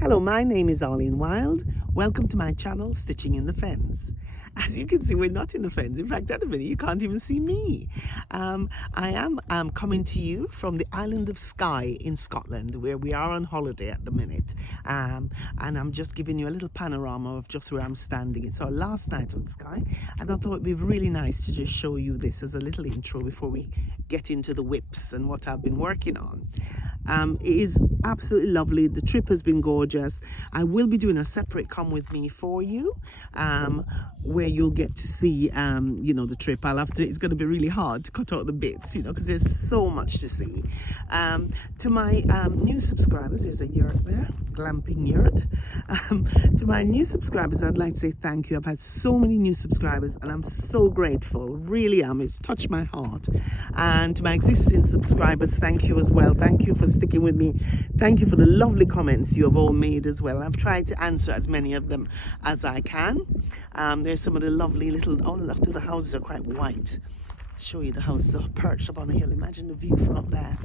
Hello, my name is Arlene Wild. Welcome to my channel, Stitching in the Fens. As you can see, we're not in the fens. In fact, at the minute, you can't even see me. I am coming to you from the island of Skye in Scotland, where we are on holiday at the minute. And I'm just giving you a little panorama of just where I'm standing. It's our last night on Skye, and I thought it'd be really nice to just show you this as a little intro before we get into the whips and what I've been working on. It is absolutely lovely. The trip has been gorgeous. I will be doing a separate come with me for you, where you'll get to see the trip. It's going to be really hard to cut out the bits, because there's so much to see. To my new subscribers, there's a yurt there, glamping yurt. To my new subscribers, I'd like to say thank you. I've had so many new subscribers and I'm so grateful, really am. It's touched my heart. And to my existing subscribers, thank you as well. Thank you for sticking with me. Thank you for the lovely comments you have all made as well. I've tried to answer as many of them as I can. There's some of the lovely little, a lot of the houses are quite white. Show you the houses are perched up on a hill. Imagine the view from up there.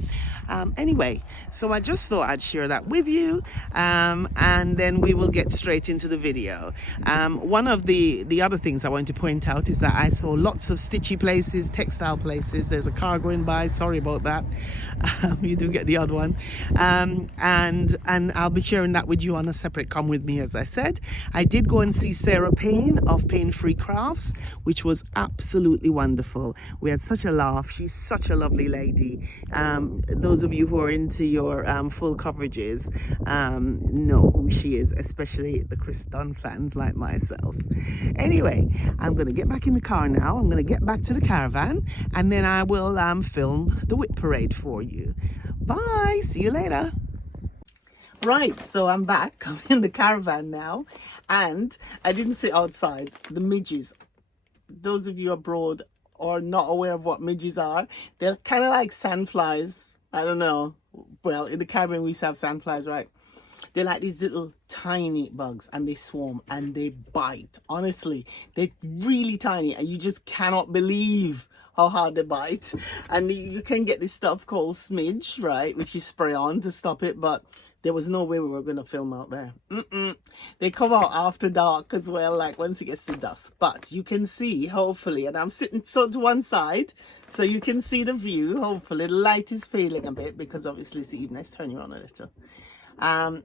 Anyway, so I just thought I'd share that with you, and then we will get straight into the video. One of the other things I want to point out is that I saw lots of stitchy places, textile places. There's a car going by, sorry about that. You do get the odd one. And I'll be sharing that with you on a separate come with me, as I said. I did go and see Sarah Payne of Pain Free Crafts, which was absolutely wonderful. We had such a laugh. She's such a lovely lady. Those of you who are into your full coverages know who she is, especially the Chris Dunn fans like myself. Anyway, I'm going to get back in the car now. I'm going to get back to the caravan, and then I will film the whip parade for you. Bye. See you later. Right, so I'm back. I'm in the caravan now, and I didn't sit outside. The midges. Those of you abroad or not aware of what midges are, they're kind of like sandflies. I don't know. Well, in the Caribbean we used to have sandflies, right? They're like these little tiny bugs, and they swarm and they bite. Honestly, they're really tiny and you just cannot believe how hard they bite. And you can get this stuff called smidge, right, which you spray on to stop it, but there was no way we were going to film out there. They come out after dark as well, like once it gets to dusk. But you can see, hopefully, and I'm sitting so to one side so you can see the view. Hopefully the light is failing a bit because obviously it's evening. Let's turn you on a little. And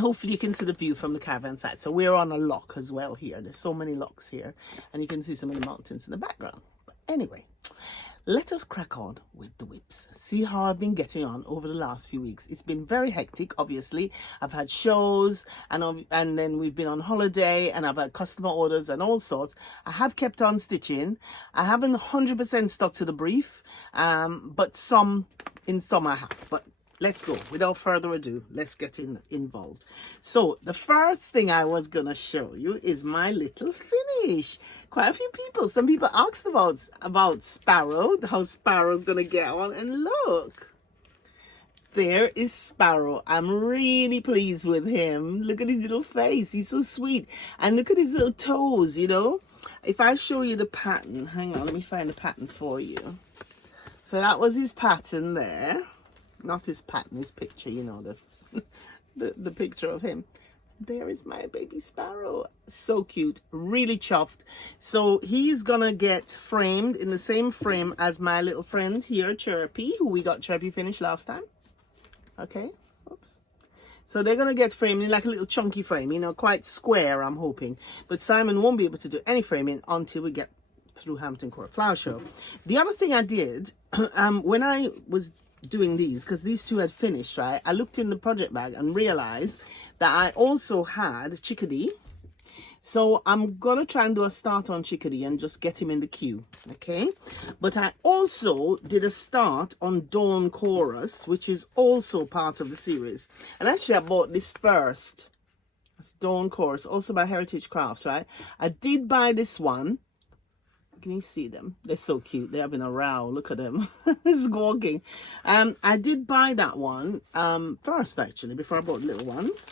hopefully you can see the view from the caravan side. So we're on a lock as well here. There's so many locks here, and you can see some of the mountains in the background. But anyway, let us crack on with the whips. See how I've been getting on over the last few weeks. It's been very hectic, obviously. I've had shows, and then we've been on holiday, and I've had customer orders and all sorts. I have kept on stitching. I haven't 100% stuck to the brief, but in some I have. But let's go. Without further ado, let's get involved. So the first thing I was going to show you is my little finish. Quite a few people, some people asked about Sparrow, how Sparrow's going to get on. And look, there is Sparrow. I'm really pleased with him. Look at his little face. He's so sweet. And look at his little toes, If I show you the pattern, hang on, let me find the pattern for you. So that was his pattern there. Not his pattern, his picture, the picture of him. There is my baby Sparrow. So cute, really chuffed. So he's gonna get framed in the same frame as my little friend here, Chirpy, who we got Chirpy finished last time. Okay, oops. So they're gonna get framed in like a little chunky frame, quite square, I'm hoping. But Simon won't be able to do any framing until we get through Hampton Court Flower Show. The other thing I did, when I was doing these, because these two had finished, right, I looked in the project bag and realized that I also had Chickadee. So I'm gonna try and do a start on Chickadee and just get him in the queue, okay? But I also did a start on Dawn Chorus, which is also part of the series. And actually I bought this first. It's Dawn Chorus, also by Heritage Crafts, right? I did buy this one. Can you see them? They're so cute. They're having a row. Look at them. Squawking. I did buy that one first, actually, before I bought the little ones.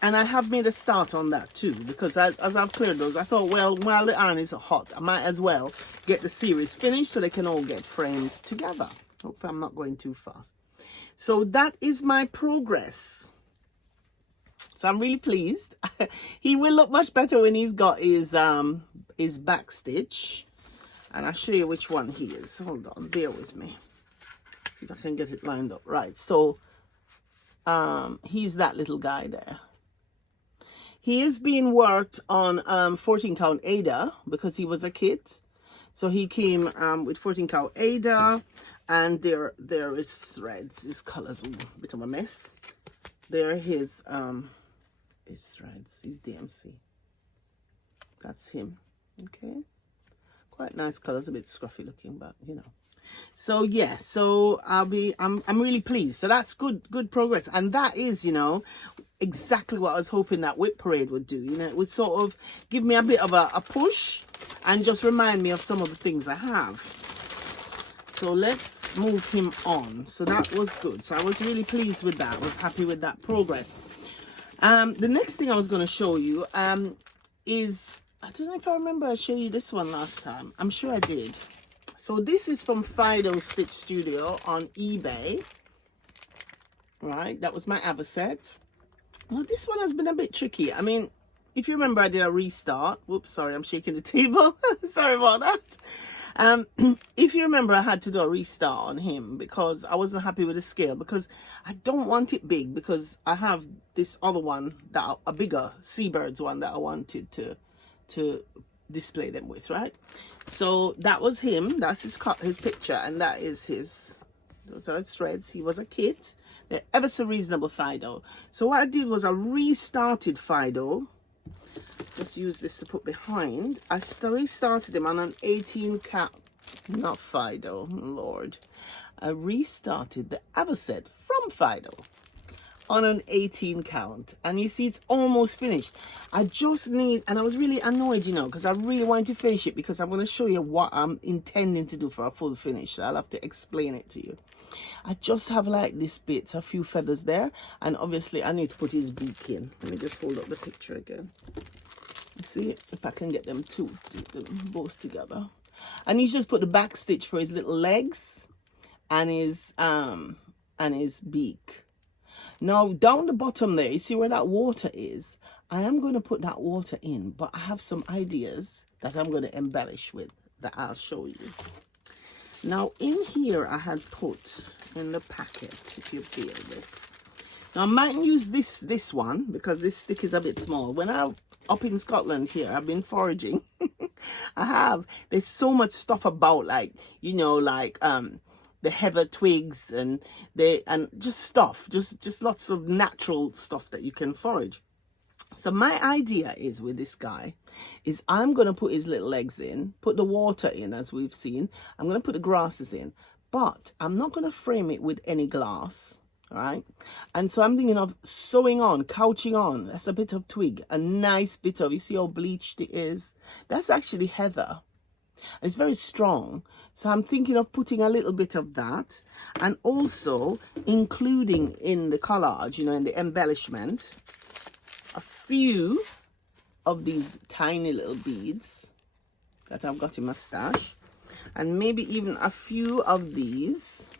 And I have made a start on that too, because as I've cleared those, I thought, well, while the iron is hot, I might as well get the series finished so they can all get framed together. Hopefully I'm not going too fast. So that is my progress So I'm really pleased. He will look much better when he's got his back stitch. And I'll show you which one he is. Hold on, bear with me. See if I can get it lined up. Right, so he's that little guy there. He is being worked on 14 count Ada because he was a kit. So he came with 14 count Ada, and there is threads, his colors, ooh, a bit of a mess. There are his threads, his DMC. That's him. Okay. Quite nice colors, a bit scruffy looking, but you know. So yeah, so I'm really pleased. So that's good progress. And that is, you know, exactly what I was hoping that Whip Parade would do. You know, it would sort of give me a bit of a push and just remind me of some of the things I have. So let's move him on. So that was good. So I was really pleased with that. I was happy with that progress. The next thing I was going to show you is, I don't know if I remember I showed you this one last time. I'm sure I did. So this is from Fido Stitch Studio on eBay. Right, that was my Avocet. Now this one has been a bit tricky. I mean, if you remember, I did a restart. Whoops, sorry, I'm shaking the table. Sorry about that. If you remember, I had to do a restart on him because I wasn't happy with the scale, because I don't want it big, because I have this other one, that a bigger Seabirds one that I wanted to display them with, right? So that was him. That's his picture, and that is his. Those are his threads. He was a kit. They're ever so reasonable Fido. So what I did was I restarted Fido. Just use this to put behind. I restarted him on an 18 count. Not Fido, Lord. I restarted the Avocet from Fido on an 18 count, and you see it's almost finished. I just need, and I was really annoyed, you know, because I really wanted to finish it, because I'm going to show you what I'm intending to do for a full finish. So I'll have to explain it to you. I just have like this bit, a few feathers there, and obviously I need to put his beak in. Let me just hold up the picture again. See if I can get them both together. And he's just put the back stitch for his little legs and his beak. Now down the bottom there, you see where that water is? I am going to put that water in, but I have some ideas that I'm going to embellish with that I'll show you. Now in here I had put in the packet, if you feel this. Now I might use this one because this stick is a bit small. When I'm up in Scotland here, I've been foraging. There's so much stuff about, like, you know, like the heather twigs and just stuff, just lots of natural stuff that you can forage. So my idea is with this guy is I'm going to put his little legs in, put the water in, as we've seen. I'm going to put the grasses in, but I'm not going to frame it with any glass. All right. And so I'm thinking of sewing on, couching on. That's a bit of twig, a nice bit of, you see how bleached it is? That's actually heather. It's very strong. So I'm thinking of putting a little bit of that, and also including in the collage, you know, in the embellishment, a few of these tiny little beads that I've got in my stash, and maybe even a few of these,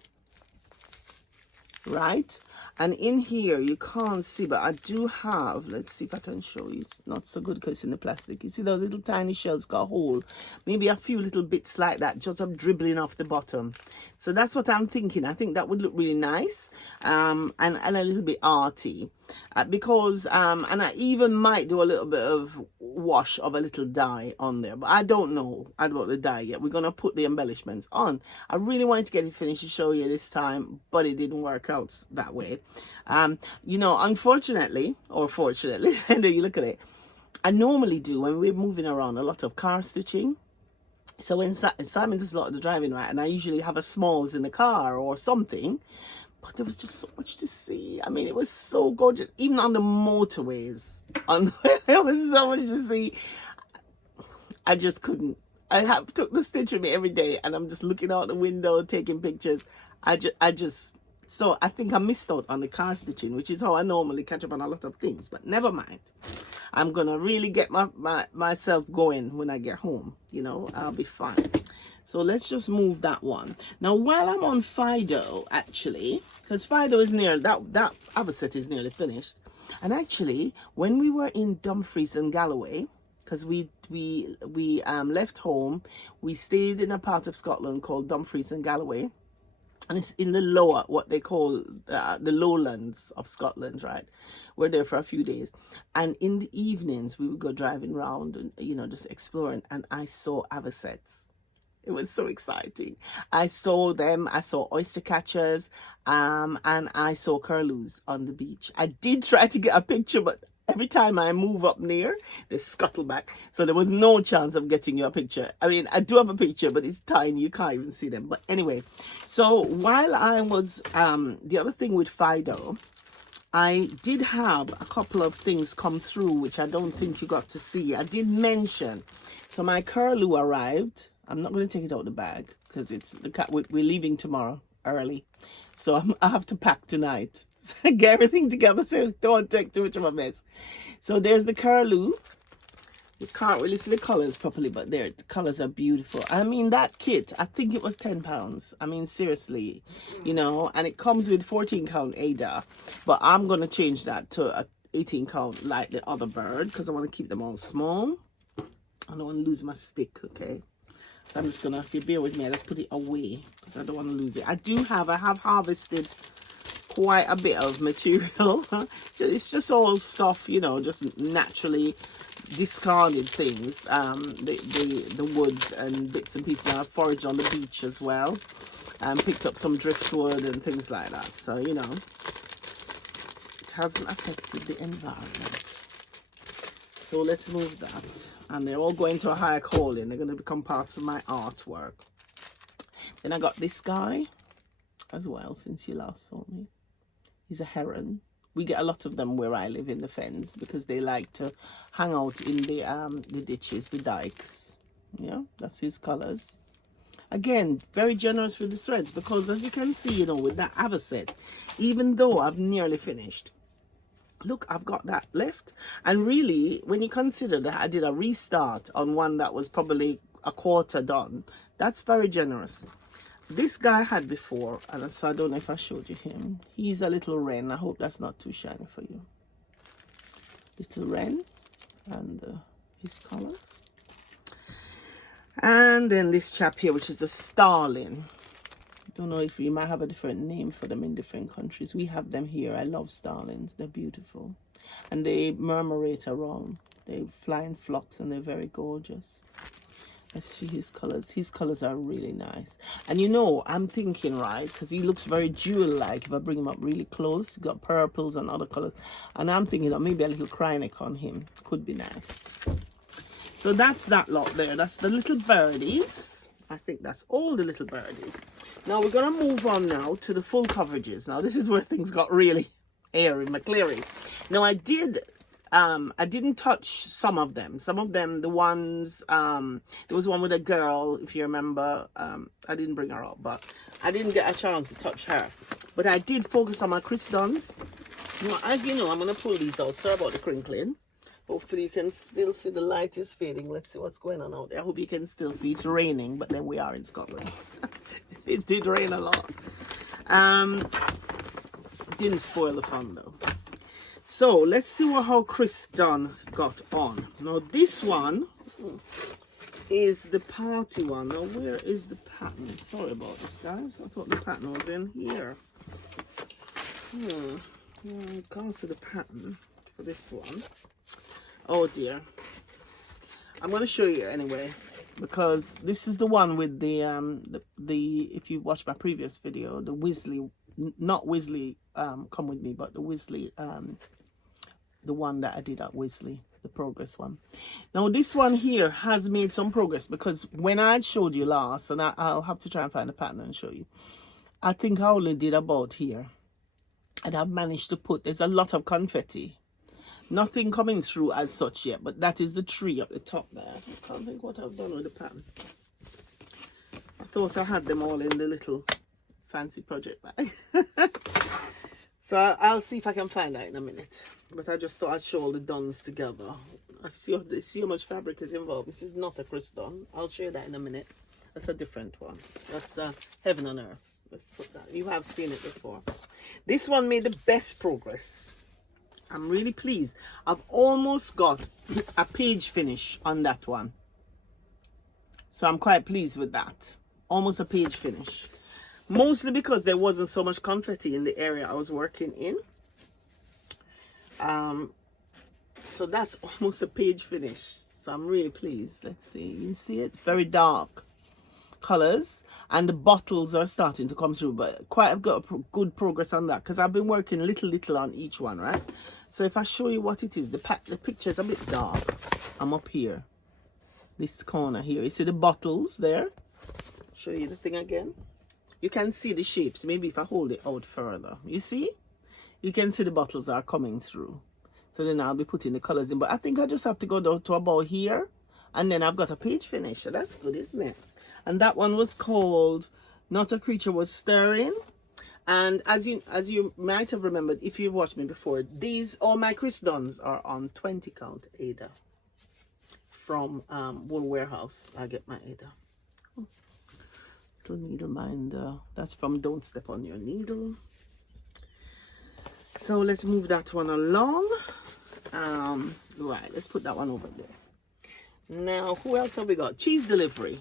right? And in here you can't see, but I do have, let's see if I can show you. It's not so good because it's in the plastic. You see those little tiny shells got a hole, maybe a few little bits like that just up dribbling off the bottom. So that's what I'm thinking. I think that would look really nice, and a little bit arty, because and I even might do a little bit of wash of a little dye on there, but I don't know about the dye yet. We're gonna put the embellishments on. I really wanted to get it finished to show you this time, but it didn't work out that way. You know, unfortunately or fortunately, I know you look at it, I normally do, when we're moving around, a lot of car stitching. So when Simon does a lot of the driving, right, and I usually have a smalls in the car or something, but there was just so much to see. I mean, it was so gorgeous, even on the motorways. There was so much to see. I just couldn't. I took the stitch with me every day, and I'm just looking out the window, taking pictures. So I think I missed out on the car stitching, which is how I normally catch up on a lot of things. But never mind. I'm going to really get myself going when I get home. You know, I'll be fine. So let's just move that one. Now, while I'm on Fido, actually, because Fido is near, that Avocet is nearly finished. And actually, when we were in Dumfries and Galloway, because we left home, we stayed in a part of Scotland called Dumfries and Galloway, and it's in the lower, what they call the lowlands of Scotland, right? We're there for a few days, and in the evenings we would go driving around and, you know, just exploring, and I saw avocets. It was so exciting. I saw them. I saw oyster catchers, and I saw curlews on the beach. I did try to get a picture, but every time I move up near, they scuttle back. So there was no chance of getting you a picture. I mean, I do have a picture, but it's tiny. You can't even see them. But anyway, so while I was, the other thing with Fido, I did have a couple of things come through, which I don't think you got to see. I did mention. So my curlew arrived. I'm not going to take it out of the bag because it's the cat. We're leaving tomorrow early, so I have to pack tonight. Get everything together so don't take too much of a mess. So there's the curlew. You can't really see the colors properly, but the colors are beautiful. I mean, that kit, I think it was £10. I mean, seriously, you know, and it comes with 14 count Ada, but I'm going to change that to a 18 count like the other bird because I want to keep them all small. I don't want to lose my stick, okay? So I'm just gonna, if you bear with me, let's put it away because I don't want to lose it. I have harvested quite a bit of material. It's just all stuff, you know, just naturally discarded things. The woods and bits and pieces. I foraged on the beach as well, and picked up some driftwood and things like that. So, you know, it hasn't affected the environment. So let's move that. And they're all going to a higher calling. They're going to become parts of my artwork. Then I got this guy as well, since you last saw me. He's a heron. We get a lot of them where I live in the fens because they like to hang out in the ditches, the dikes. Yeah, that's his colors. Again, very generous with the threads because as you can see, you know, with that avocet, even though I've nearly finished, look, I've got that left. And really, when you consider that I did a restart on one that was probably a quarter done, that's very generous. This guy I had before, and so I don't know if I showed you him. He's a little wren. I hope that's not too shiny for you. Little wren, and his colors. And then this chap here, which is a starling. Don't know if you might have a different name for them in different countries. We have them here. I love starlings. They're beautiful. And they murmurate around. They fly in flocks and they're very gorgeous. Let's see his colors. His colors are really nice. And you know, I'm thinking, right, because he looks very jewel-like if I bring him up really close. He's got purples and other colors. And I'm thinking that maybe a little cryneck on him could be nice. So that's that lot there. That's the little birdies. I think that's all the little birdies. Now we're going to move on now to the full coverages. Now this is where things got really hairy, McCleary. Now I didn't touch some of them. Some of them, the ones, there was one with a girl, if you remember. I didn't bring her up, but I didn't get a chance to touch her. But I did focus on my Chris Duns. Now, as you know, I'm going to pull these out. Sorry about the crinkling. Hopefully you can still see the light is fading. Let's see what's going on out there. I hope you can still see. It's raining, but then we are in Scotland. It did rain a lot. Didn't spoil the fun though. So let's see how Chris Dunn got on. Now this one is the party one. Now where is the pattern? Sorry about this, guys. I thought the pattern was in here. I can't see the pattern for this one. Oh dear. I'm going to show you anyway, because this is the one with the if you watch my previous video, the Wisley, not Wisley Come With Me, but the Wisley, the one that I did at Wisley, the progress one. Now this one here has made some progress, because when I showed you last, and I'll have to try and find a pattern and show you, I think I only did about here, and I've managed to put, there's a lot of confetti. Nothing coming through as such yet, but that is the tree up the top there. I can't think what I've done with the pattern. I thought I had them all in the little fancy project bag. So I'll see if I can find that in a minute. But I just thought I'd show all the Duns together. I see how much fabric is involved. This is not a Chris Dunn. I'll show you that in a minute. That's a different one. That's Heaven on Earth. Let's put that. You have seen it before. This one made the best progress. I'm really pleased. I've almost got a page finish on that one. So I'm quite pleased with that. Almost a page finish. Mostly because there wasn't so much confetti in the area I was working in. So that's almost a page finish. So I'm really pleased. Let's see. You see it? Very dark colors. And the bottles are starting to come through. But quite I've got good progress on that. Because I've been working little on each one, right? So if I show you what it is. The picture is a bit dark. I'm up here. This corner here. You see the bottles there? Show you the thing again. You can see the shapes. Maybe if I hold it out further. You see? You can see the bottles are coming through. So then I'll be putting the colors in. But I think I just have to go down to about here. And then I've got a page finish. So that's good, isn't it? And that one was called Not a Creature Was Stirring. And as you might have remembered, if you've watched me before, all my Chris Duns are on 20 count Aida. From Wool Warehouse. I get my Aida. Oh, little needle minder. That's from Don't Step on Your Needle. So let's move that one along. Right, let's put that one over there. Now, who else have we got? Cheese Delivery.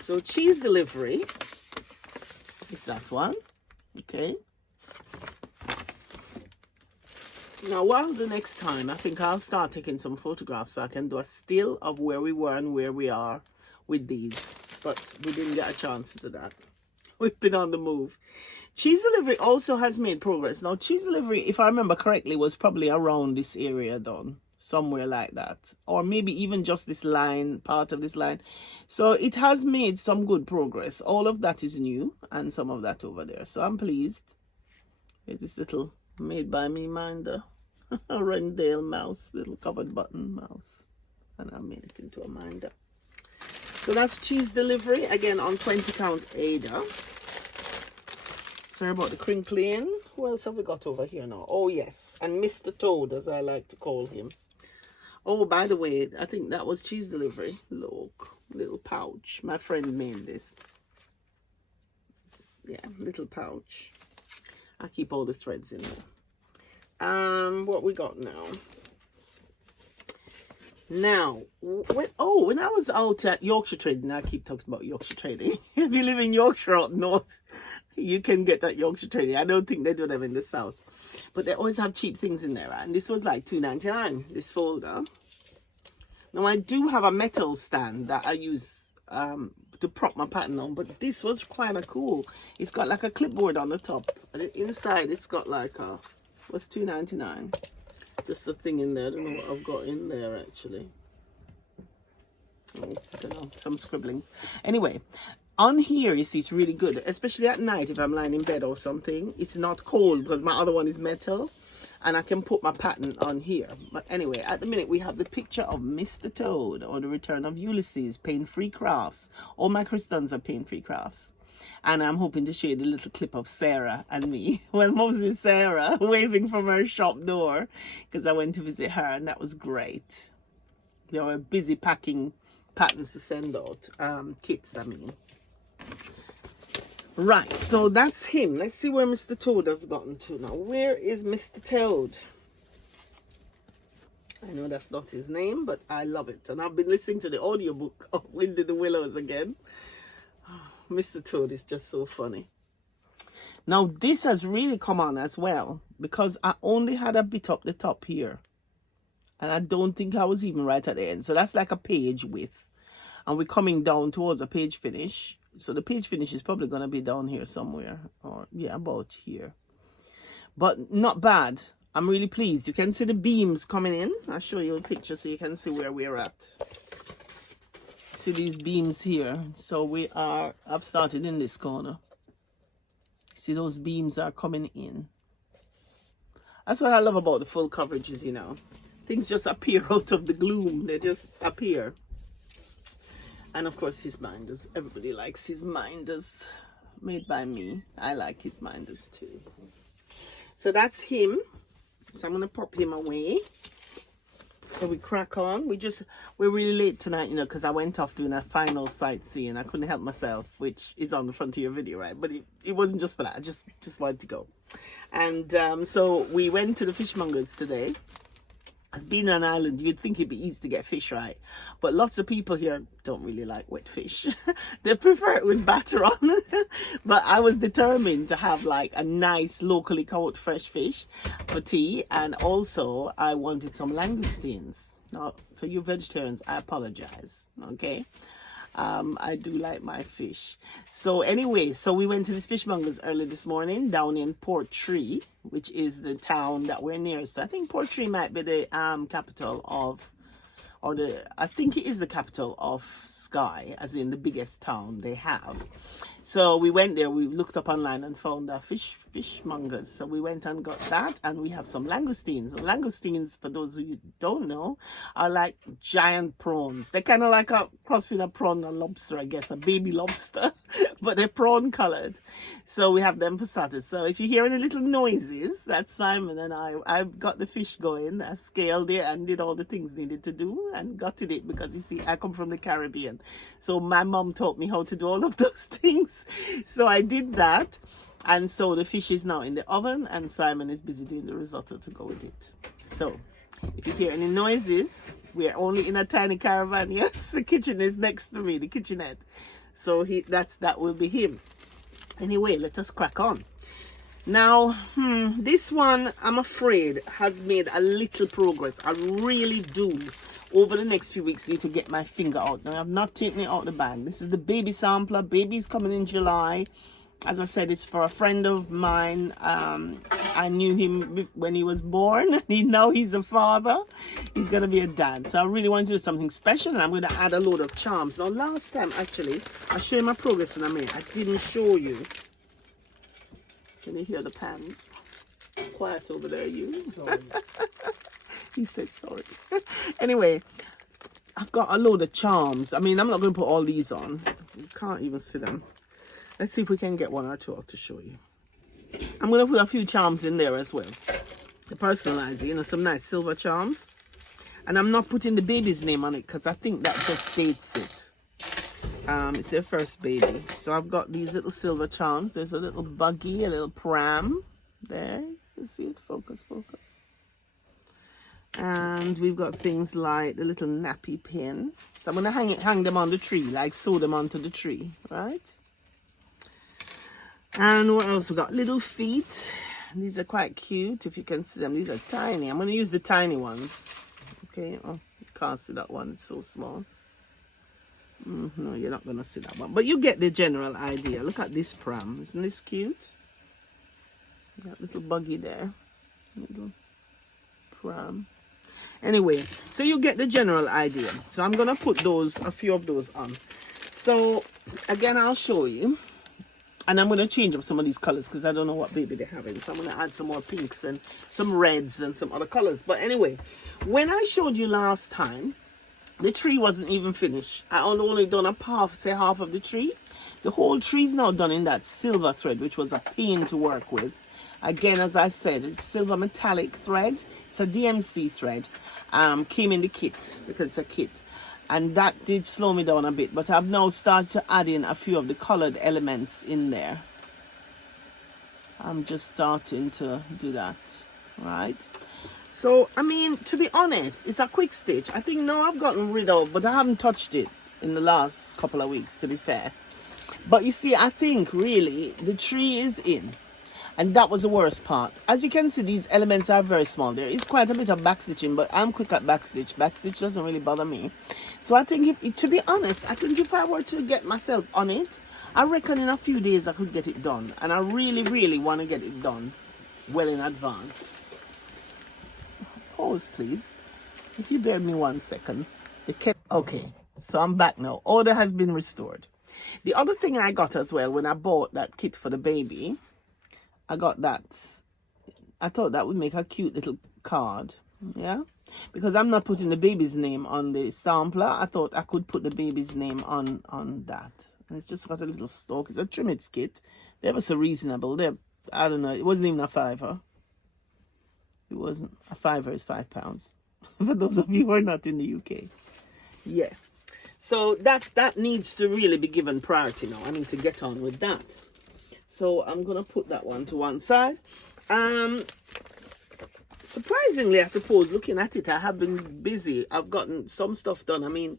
So Cheese Delivery is that one. Okay. Now, while the next time, I think I'll start taking some photographs so I can do a still of where we were and where we are with these. But we didn't get a chance to do that. We've been on the move. Cheese Delivery also has made progress. Now, Cheese Delivery, if I remember correctly, was probably around this area done. Somewhere like that. Or maybe even just this line, part of this line. So it has made some good progress. All of that is new. And some of that over there. So I'm pleased. Here's this little made by me minder. A Rendale mouse. Little covered button mouse. And I made it into a minder. So that's Cheese Delivery. Again on 20 count Aida. Sorry about the crinkling. Who else have we got over here now? Oh, yes. And Mr. Toad, as I like to call him. Oh, by the way, I think that was Cheese Delivery. Look, little pouch. My friend made this. Yeah, little pouch. I keep all the threads in there. What we got now? Now, when I was out at Yorkshire Trading, I keep talking about Yorkshire Trading. If you live in Yorkshire up north, you can get that Yorkshire Trading. I don't think they do them in the south. But they always have cheap things in there, right? And this was like $2.99, this folder. Now, I do have a metal stand that I use to prop my pattern on. But this was kind of cool. It's got like a clipboard on the top. And inside, it's got like a... What's $2.99? Just a thing in there. I don't know what I've got in there, actually. Oh, I don't know. Some scribblings. Anyway... On here, you see, it's really good, especially at night if I'm lying in bed or something. It's not cold because my other one is metal and I can put my pattern on here. But anyway, at the minute, we have the picture of Mr. Toad or the Return of Ulysses, Pain-Free Crafts. All my Chris Duns are Pain-Free Crafts. And I'm hoping to show you the little clip of Sarah and me. Well, mostly Sarah waving from her shop door because I went to visit her and that was great. We were busy packing patterns to send out, kits, I mean. Right, so that's him. Let's see where Mr. Toad has gotten to now. Where is Mr. Toad? I know that's not his name, but I love it. And I've been listening to the audiobook of Wind in the Willows again. Oh, Mr. Toad is just so funny. Now, this has really come on as well, because I only had a bit up the top here. And I don't think I was even right at the end. So that's like a page width. And we're coming down towards a page finish. So the page finish is probably going to be down here somewhere. Or, yeah, about here. But not bad. I'm really pleased. You can see the beams coming in. I'll show you a picture so you can see where we're at. See these beams here. So I've started in this corner. See those beams are coming in. That's what I love about the full coverages, you know. Things just appear out of the gloom. They just appear. And of course his minders. Everybody likes his minders. Made by me. I like his minders too. So that's him. So I'm going to pop him away. So we crack on. We're really late tonight, you know, because I went off doing a final sightseeing. I couldn't help myself, which is on the front of your video, right? But it wasn't just for that. I just wanted to go. And so we went to the fishmongers today. As being on an island, you'd think it'd be easy to get fish, right? But lots of people here don't really like wet fish. They prefer it with batter on. But I was determined to have like a nice locally caught fresh fish for tea. And also I wanted some langoustines. Now, for you vegetarians, I apologize, okay? I do like my fish. So anyway, so we went to this fishmongers early this morning down in Portree, which is the town that we're near. So I think Portree might be the capital of, I think it is the capital of Skye, as in the biggest town they have. So we went there, we looked up online and found a fishmongers. So we went and got that, and we have some langoustines. Langoustines, for those of you who don't know, are like giant prawns. They're kind of like a cross between a prawn and lobster, I guess, a baby lobster, but they're prawn colored. So we have them for starters. So if you hear any little noises, that's Simon and I got the fish going. I scaled it and did all the things needed to do and gutted it, because you see, I come from the Caribbean. So my mom taught me how to do all of those things. So I did that, and so the fish is now in the oven, and Simon is busy doing the risotto to go with it. So if you hear any noises, we're only in a tiny caravan. Yes, the kitchen is next to me, the kitchenette. So that will be him. Anyway, let us crack on. Now, this one, I'm afraid, has made a little progress. I really do, over the next few weeks, need to get my finger out. Now, I've not taken it out of the bag. This is the baby sampler. Baby's coming in July. As I said, it's for a friend of mine. I knew him when he was born. Now he's a father. He's going to be a dad. So I really want to do something special, and I'm going to add a load of charms. Now, last time, actually, I'll show you my progress in a minute. I didn't show you. Can you hear the pans? Quiet over there, you. He says sorry. Anyway, I've got a load of charms. I mean, I'm not going to put all these on. You can't even see them. Let's see if we can get one or two out to show you. I'm going to put a few charms in there as well. To personalize it, you know, some nice silver charms. And I'm not putting the baby's name on it, because I think that just dates it. It's their first baby. So I've got these little silver charms. There's a little buggy, a little pram. There, you see it? Focus. And we've got things like the little nappy pin. So I'm going to hang them on the tree, like sew them onto the tree, right? And what else? We got little feet. These are quite cute, if you can see them. These are tiny. I'm going to use the tiny ones. Okay, oh, you can't see that one. It's so small. No, you're not going to see that one. But you get the general idea. Look at this pram. Isn't this cute? That little buggy there. Little pram. Anyway, so you get the general idea. So I'm going to put a few of those on. So, again, I'll show you. And I'm going to change up some of these colors, because I don't know what baby they're having. So I'm going to add some more pinks and some reds and some other colors. But anyway, when I showed you last time, the tree wasn't even finished. I only done half of the tree. The whole tree is now done in that silver thread, which was a pain to work with. Again, as I said, it's silver metallic thread. It's a DMC thread. Came in the kit, because it's a kit. And that did slow me down a bit. But I've now started to add in a few of the colored elements in there. I'm just starting to do that, right? So, I mean, to be honest, it's a quick stitch. I think now I've gotten rid of, but I haven't touched it in the last couple of weeks, to be fair. But you see, I think really the tree is in. And that was the worst part. As you can see, these elements are very small. There is quite a bit of backstitching, but I'm quick at backstitch. Backstitch doesn't really bother me. So I think, to be honest, I think if I were to get myself on it, I reckon in a few days I could get it done. And I really, really want to get it done well in advance. Pause, please. If you bear me 1 second. Okay, so I'm back now. Order has been restored. The other thing I got as well when I bought that kit for the baby, I got that. I thought that would make a cute little card. Yeah? Because I'm not putting the baby's name on the sampler. I thought I could put the baby's name on that. And it's just got a little stalk. It's a Trimits kit. They were so reasonable. I don't know. It wasn't even a $5. It wasn't. A $5 is £5. For those of you who are not in the UK. Yeah. So that needs to really be given priority now. I need to get on with that. So I'm gonna put that one to one side. Surprisingly, I suppose, looking at it, I have been busy. I've gotten some stuff done. I mean,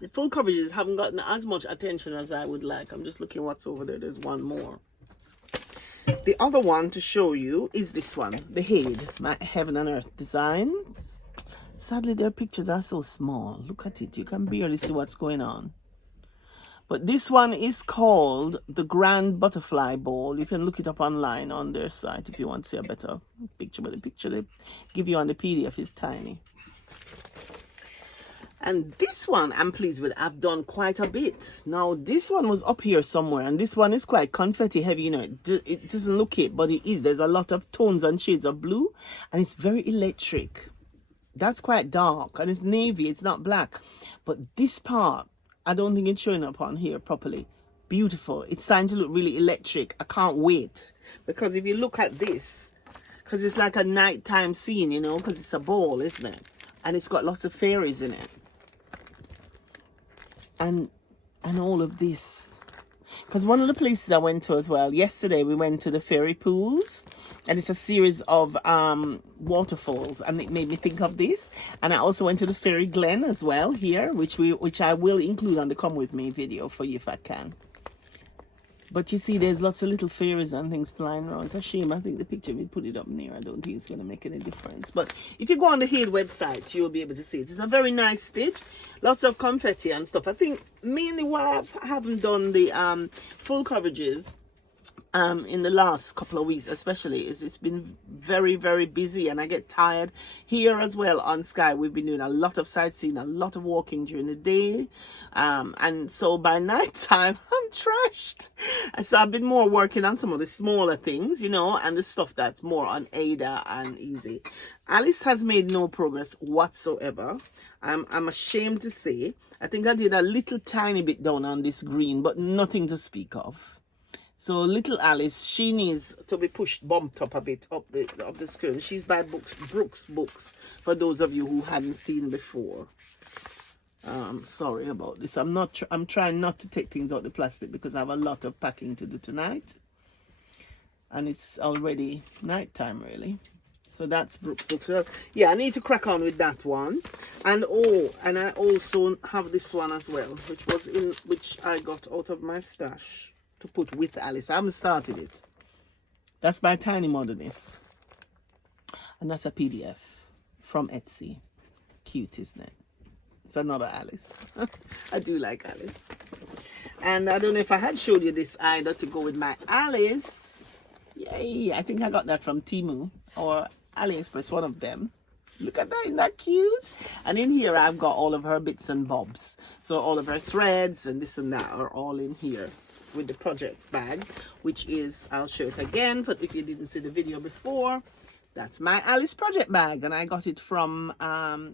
the full coverages haven't gotten as much attention as I would like. I'm just looking what's over there. There's one more. The other one to show you is this one, the Hade, my Heaven and Earth designs. Sadly, their pictures are so small. Look at it. You can barely see what's going on. But this one is called the Grand Butterfly Bowl. You can look it up online on their site if you want to see a better picture. But the picture they give you on the PDF is tiny. And this one, I'm pleased with. I've done quite a bit. Now, this one was up here somewhere. And this one is quite confetti heavy. You know, it doesn't look it, but it is. There's a lot of tones and shades of blue. And it's very electric. That's quite dark. And it's navy. It's not black. But this part, I don't think it's showing up on here properly. Beautiful. It's starting to look really electric. I can't wait. Because if you look at this, because it's like a nighttime scene, you know, because it's a ball, isn't it? And it's got lots of fairies in it. And all of this. Because one of the places I went to as well, yesterday we went to the fairy pools. And it's a series of waterfalls, and it made me think of this. And I also went to the Fairy Glen as well here, which I will include on the Come With Me video for you if I can. But you see, there's lots of little fairies and things flying around. It's a shame. I think the picture, we put it up near, I don't think it's going to make any difference. But if you go on the Hade website, you'll be able to see it. It's a very nice stitch. Lots of confetti and stuff. I think mainly why I haven't done the full coverages in the last couple of weeks especially is it's been very, very busy, and I get tired. Here as well on Sky, we've been doing a lot of sightseeing, a lot of walking during the day, and so by night time I'm trashed. And so I've been more working on some of the smaller things, you know, and the stuff that's more on Ada and easy. Alice has made no progress whatsoever. I'm ashamed to say. I think I did a little tiny bit down on this green, but nothing to speak of. So little Alice, she needs to be bumped up a bit up the screen. She's by Brooks Books, for those of you who hadn't seen before. Sorry about this. I'm trying not to take things out the plastic because I have a lot of packing to do tonight. And it's already nighttime really. So that's Brooks Books. So, yeah, I need to crack on with that one. And I also have this one as well, which I got out of my stash to put with Alice. I haven't started it. That's by Tiny Modernist. And that's a PDF from Etsy. Cute, isn't it? It's another Alice. I do like Alice. And I don't know if I had showed you this either to go with my Alice. Yay! I think I got that from Temu or AliExpress, one of them. Look at that, isn't that cute? And in here I've got all of her bits and bobs. So all of her threads and this and that are all in here with the project bag, which is, I'll show it again, but if you didn't see the video before, that's my Alice project bag, and I got it from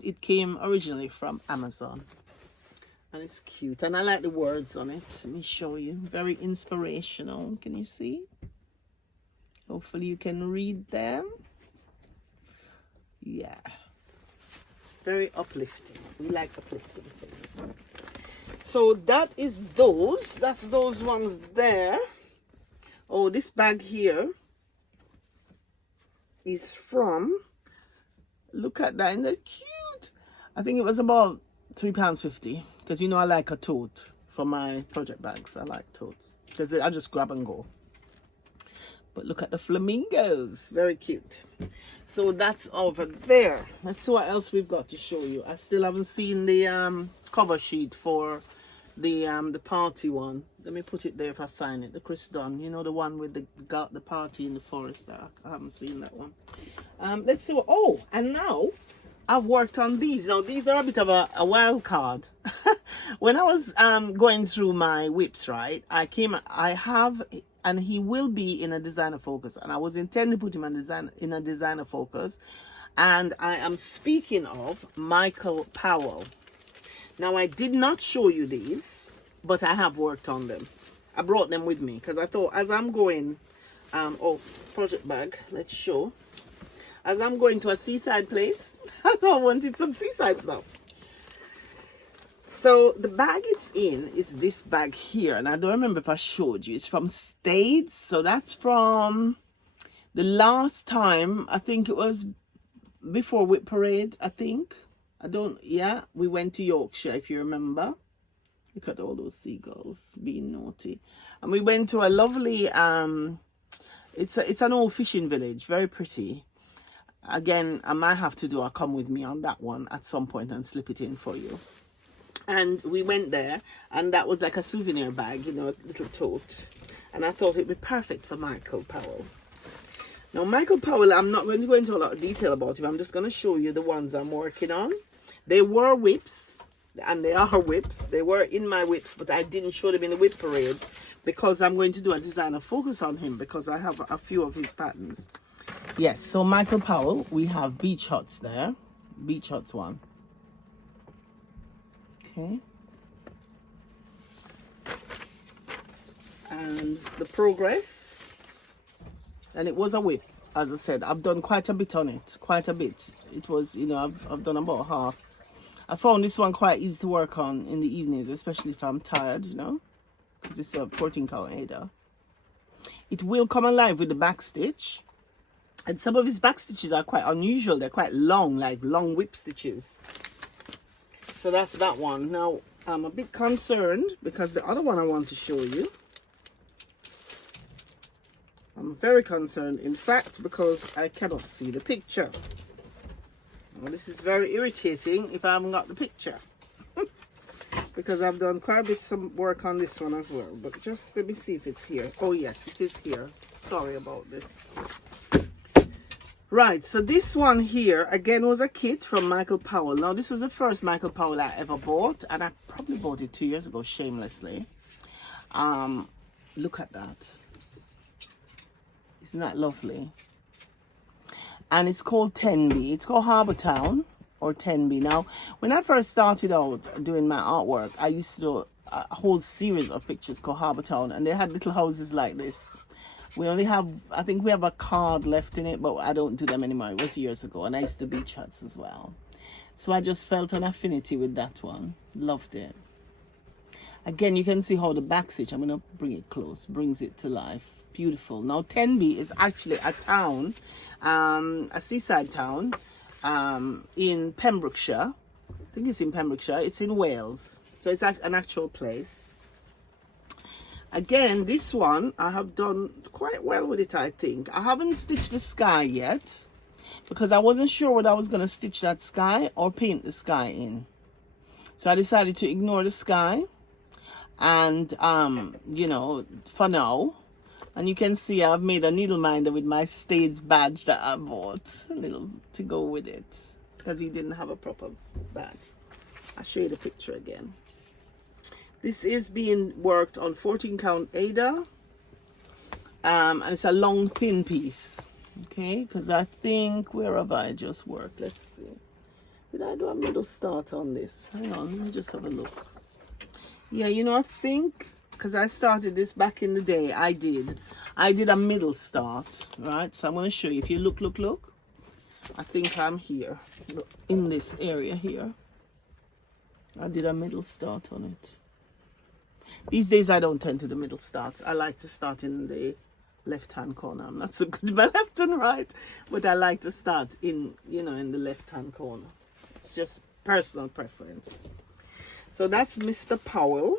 it came originally from Amazon, and it's cute, and I like the words on it. Let me show you. Very inspirational. Can you see? Hopefully you can read them. Yeah, very uplifting. We like uplifting things. So that's those ones there. Oh, this bag here is from, look at that, isn't that cute? I think it was about £3.50, because you know I like a tote for my project bags. I like totes because I just grab and go. But look at the flamingos, very cute. So that's over there. Let's see what else we've got to show you. I still haven't seen the cover sheet for the party one. Let me put it there if I find it. The Chris Dunn, you know, the one with the party in the forest there. I haven't seen that one. Let's see what, oh, and now I've worked on these. Now these are a bit of a wild card. When I was going through my whips, right, and he will be in a designer focus, and I was intending to put him in a designer focus, and I am speaking of Michael Powell. Now I did not show you these, but I have worked on them. I brought them with me because I thought as I'm going project bag, let's show. As I'm going to a seaside place, I thought I wanted some seaside stuff. So the bag it's in is this bag here, and I don't remember if I showed you. It's from States, so that's from the last time. I think it was before Whip Parade. I think yeah, we went to Yorkshire, if you remember. Look at all those seagulls being naughty, and we went to a lovely it's an old fishing village, very pretty. Again, I might have to do a come with me on that one at some point and slip it in for you. And we went there, and that was like a souvenir bag, you know, a little tote. And I thought it'd be perfect for Michael Powell. Now, Michael Powell, I'm not going to go into a lot of detail about him. I'm just going to show you the ones I'm working on. They were whips, and they are whips. They were in my whips, but I didn't show them in the whip parade because I'm going to do a designer focus on him because I have a few of his patterns. Yes, so Michael Powell, we have beach huts there. Beach huts one. Okay. And the progress. And it was a whip, as I said. I've done quite a bit on it. Quite a bit. It was, you know, I've done about half. I found this one quite easy to work on in the evenings, especially if I'm tired, you know. Because it's a 14 count Aida. It will come alive with the back stitch. And some of his back stitches are quite unusual. They're quite long, like long whip stitches. So that's that one. Now, I'm a bit concerned because the other one I want to show you. I'm very concerned, in fact, because I cannot see the picture. Well, this is very irritating if I haven't got the picture. Because I've done quite a bit some work on this one as well. But just let me see if it's here. Oh yes, it is here. Sorry about this. Right, so this one here again was a kit from Michael Powell. Now this was the first Michael Powell I ever bought, and I probably bought it 2 years ago shamelessly. Look at that. Isn't that lovely? And it's called Tenby. It's called Harbour Town or Tenby. Now, when I first started out doing my artwork, I used to do a whole series of pictures called Harbour Town, and they had little houses like this. We only have, I think we have a card left in it, but I don't do them anymore. It was years ago, and I used to do beach huts as well. So I just felt an affinity with that one. Loved it. Again, you can see how the back stitch, I'm going to bring it close, brings it to life. Beautiful. Now, Tenby is actually a town, a seaside town in Pembrokeshire. I think it's in Pembrokeshire. It's in Wales. So it's an actual place. Again, this one, I have done quite well with it, I think. I haven't stitched the sky yet because I wasn't sure whether I was going to stitch that sky or paint the sky in. So I decided to ignore the sky and, you know, for now. And you can see I've made a needle minder with my States badge that I bought. A little to go with it. Because he didn't have a proper bag. I'll show you the picture again. This is being worked on 14 count Aida. And it's a long thin piece. Okay, because I think, where have I just worked? Let's see. Did I do a middle start on this? Hang on, let me just have a look. Yeah, you know, I think, because I started this back in the day, I did a middle start, right? So I'm going to show you. If you look, I think I'm here, in this area here. I did a middle start on it. These days I don't tend to do middle starts. I like to start in the left-hand corner. I'm not so good with my left and right, but I like to start in, you know, in the left-hand corner. It's just personal preference. So that's Mr. Powell.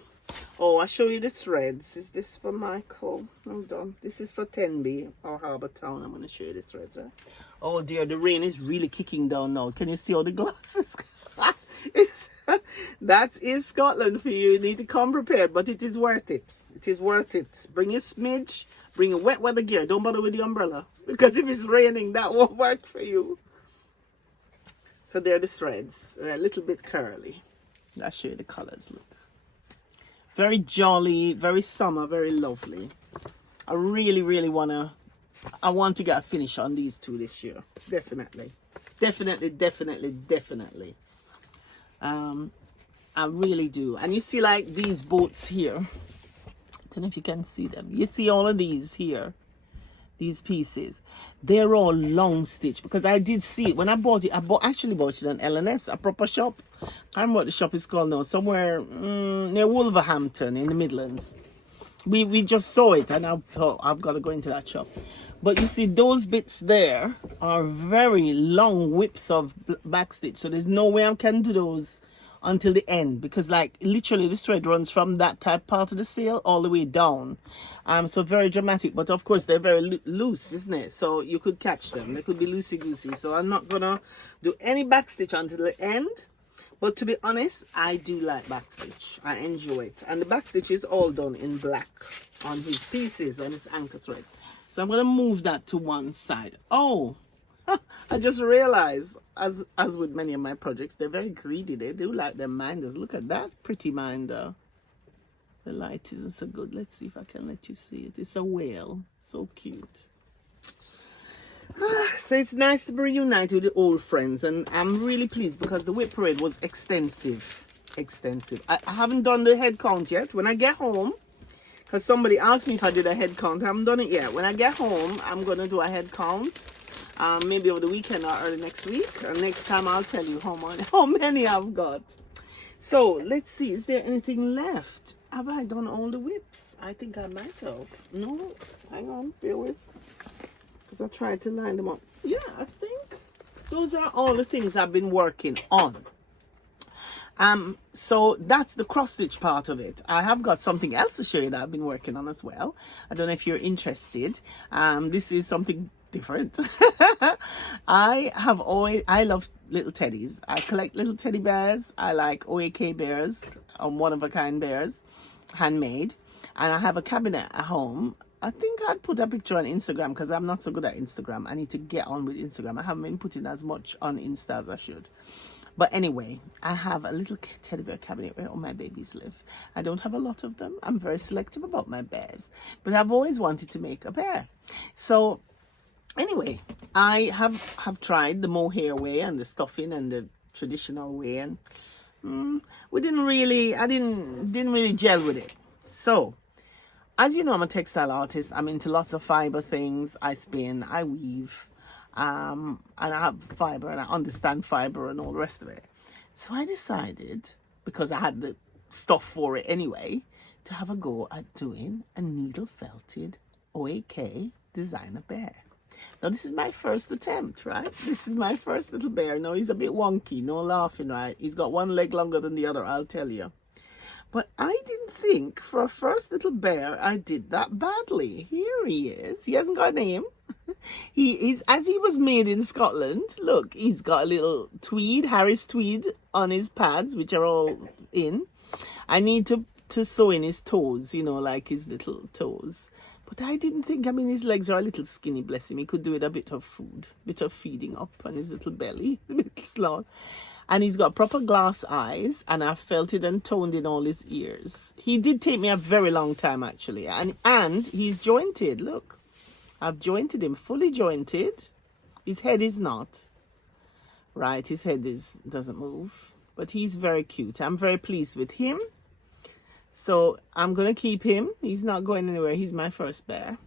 Oh, I'll show you the threads. Is this for Michael? Hold on. This is for Tenby or Harbour Town. I'm going to show you the threads. Right? Oh dear, the rain is really kicking down now. Can you see all the glasses? That is Scotland for you. You need to come prepared, but it is worth it. It is worth it. Bring your smidge. Bring your wet weather gear. Don't bother with the umbrella, because if it's raining, that won't work for you. So there are the threads. They're a little bit curly. I'll show you the colors. Look. Very jolly, very summer, very lovely. I really want to get a finish on these two this year. Definitely. I really do. And you see like these boats here. I don't know if you can see them. You see all of these here. these pieces, they're all long stitch, because I did see it when I bought it. Actually bought it on LNS, a proper shop. I can't remember what the shop is called now, somewhere near Wolverhampton in the Midlands. We just saw it, and I thought I've got to go into that shop. But you see, those bits there are very long whips of backstitch, so there's no way I can do those until the end, because like literally the thread runs from that type part of the sail all the way down. So very dramatic, but of course they're very loose, isn't it? So you could catch them, they could be loosey goosey. So I'm not gonna do any backstitch until the end. But to be honest, I do like backstitch. I enjoy it. And the backstitch is all done in black on his pieces, on his anchor threads. So I'm going to move that to one side. Oh, I just realized, as with many of my projects, they're very greedy. They do like their minders. Look at that pretty minder. The light isn't so good. Let's see if I can let you see it. It's a whale. So cute. So it's nice to be reunited with the old friends, and I'm really pleased because the whip parade was extensive. I haven't done the head count yet. When I get home, because somebody asked me if I did a head count, I haven't done it yet. When I get home, I'm going to do a head count, maybe over the weekend or early next week, and next time I'll tell you how many I've got. So let's see, is there anything left? Have I done all the whips? I think I might have. No, hang on, bear with. I tried to line them up. Yeah, I think those are all the things I've been working on. So that's the cross stitch part of it. I have got something else to show you that I've been working on as well. I don't know if you're interested. This is something different. I love little teddies. I collect little teddy bears. I like OAK bears, one-of-a-kind bears, handmade. And I have a cabinet at home. I think I'd put a picture on Instagram because I'm not so good at Instagram. I need to get on with Instagram. I haven't been putting as much on Insta as I should. But anyway, I have a little teddy bear cabinet where all my babies live. I don't have a lot of them. I'm very selective about my bears. But I've always wanted to make a bear. So anyway, I have tried the mohair way and the stuffing and the traditional way. And I didn't really gel with it. So as you know, I'm a textile artist. I'm into lots of fiber things. I spin, I weave, and I have fiber, and I understand fiber and all the rest of it. So I decided, because I had the stuff for it anyway, to have a go at doing a needle felted OAK designer bear. Now this is my first attempt, right? This is my first little bear. Now he's a bit wonky, no laughing, right? He's got one leg longer than the other, I'll tell you. But I didn't think for a first little bear I did that badly. Here he is. He hasn't got a name. As he was made in Scotland. Look, he's got a little tweed, Harris tweed on his pads, which are all in. I need to sew in his toes, you know, like his little toes. But I didn't think, his legs are a little skinny, bless him. He could do with a bit of food, bit of feeding up on his little belly, a bit slow. And he's got proper glass eyes, and I felted and toned in all his ears. He did take me a very long time, actually. And he's jointed, look. I've jointed him, fully jointed. His head is not. Right, his head doesn't move. But he's very cute. I'm very pleased with him. So I'm going to keep him. He's not going anywhere. He's my first bear.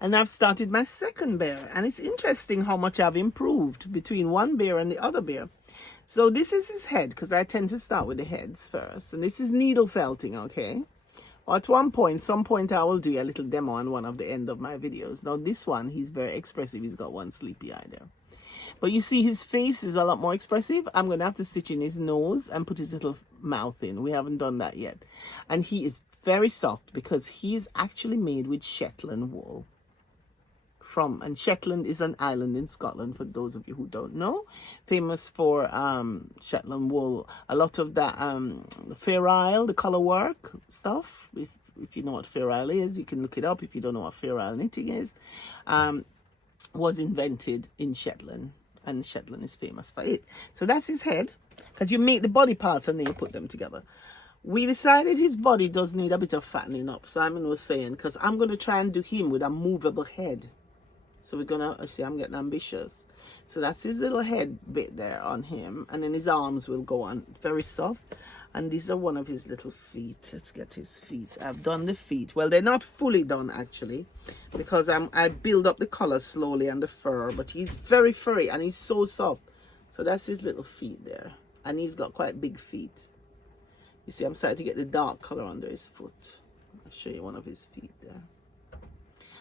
And I've started my second bear. And it's interesting how much I've improved between one bear and the other bear. So this is his head, because I tend to start with the heads first. And this is needle felting, okay? Well, at some point I will do a little demo on one of the end of my videos. Now this one, he's very expressive. He's got one sleepy eye there. But you see his face is a lot more expressive. I'm going to have to stitch in his nose and put his little mouth in. We haven't done that yet. And he is very soft because he's actually made with Shetland wool. And Shetland is an island in Scotland, for those of you who don't know. Famous for Shetland wool. A lot of that Fair Isle, the color work stuff. If you know what Fair Isle is, you can look it up. If you don't know what Fair Isle knitting is, was invented in Shetland. And Shetland is famous for it. So that's his head. Because you make the body parts and then you put them together. We decided his body does need a bit of fattening up. Simon was saying, because I'm going to try and do him with a movable head. So we're gonna, see, I'm getting ambitious. So that's his little head bit there on him. And then his arms will go on very soft. And these are one of his little feet. Let's get his feet. I've done the feet. Well, they're not fully done actually, because I build up the color slowly and the fur, but he's very furry and he's so soft. So that's his little feet there. And he's got quite big feet. You see, I'm starting to get the dark color under his foot. I'll show you one of his feet there.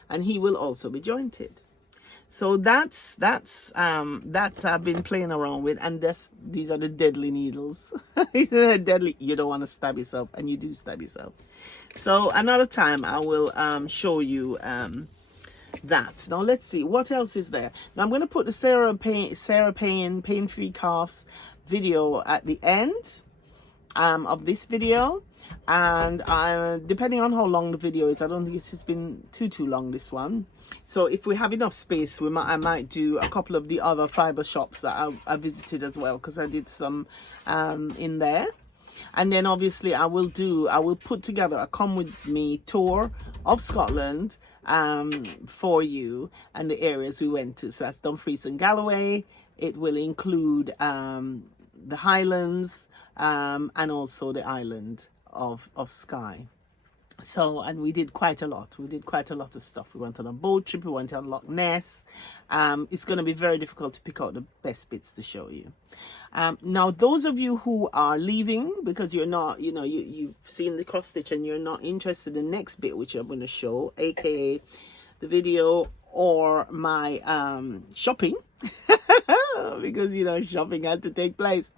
And he will also be jointed. So that's that I've been playing around with, and these are the deadly needles. Deadly. You don't want to stab yourself, and you do stab yourself. So another time I will show you that. Now let's see what else is there. Now I'm going to put the Sarah Payne Pain-Free Crafts video at the end of this video, and depending on how long the video is, I don't think it's been too long, this one. So if we have enough space, I might do a couple of the other fiber shops that I visited as well, because I did some in there. And then obviously I will put together a come with me tour of Scotland for you and the areas we went to. So that's Dumfries and Galloway. It will include the Highlands and also the island of Skye. So, and we did quite a lot. We did quite a lot of stuff. We went on a boat trip. We went on Loch Ness. It's going to be very difficult to pick out the best bits to show you. Now, those of you who are leaving because you're not, you've seen the cross stitch and you're not interested in the next bit, which I'm going to show, aka the video or my shopping, because, shopping had to take place.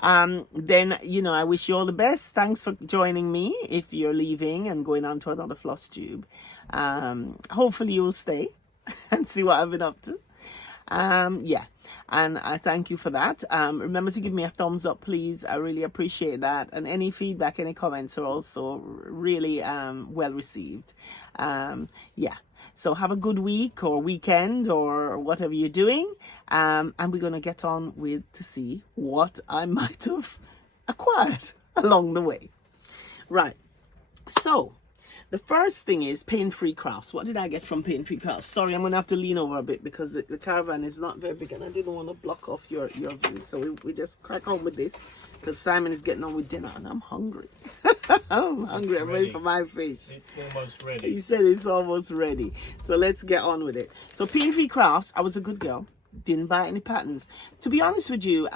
Then, I wish you all the best. Thanks for joining me if you're leaving and going on to another floss tube. Hopefully you will stay and see what I've been up to. Yeah, and I thank you for that. Remember to give me a thumbs up, please. I really appreciate that. And any feedback, any comments are also really well received. Yeah. So have a good week or weekend or whatever you're doing. And we're going to get on to see what I might have acquired along the way. Right. So the first thing is Pain-Free Crafts. What did I get from Pain-Free Crafts? Sorry, I'm going to have to lean over a bit because the caravan is not very big and I didn't want to block off your view. So we just crack on with this because Simon is getting on with dinner and I'm hungry. I'm hungry. I'm ready for my fish. It's almost ready. He said it's almost ready. So let's get on with it. So Pain-Free Crafts, I was a good girl. Didn't buy any patterns. To be honest with you,